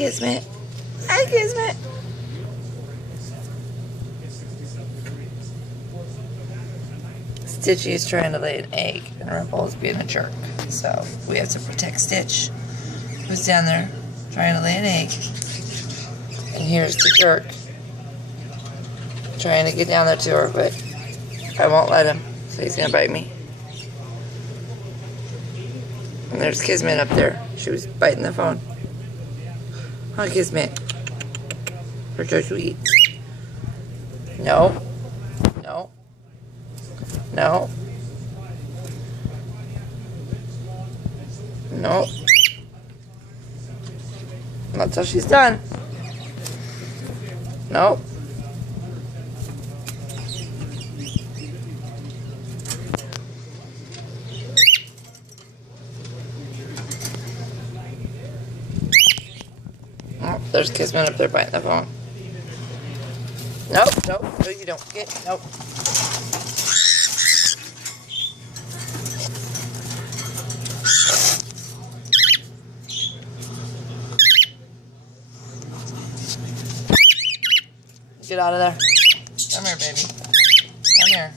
Kismet. Hi, Kismet. Stitchy is trying to lay an egg, and Ripple is being a jerk. So we have to protect Stitch, who's down there trying to lay an egg. And here's the jerk trying to get down there to her, but I won't let him, so he's gonna bite me. And there's Kismet up there. She was biting the phone. Hi, Kismet. You're so sweet. No. No. No. No. Not till she's done. No. Oh, there's Kismet up there biting the phone. Nope, nope, no you don't. Nope. Get out of there. Come here, baby. Come here.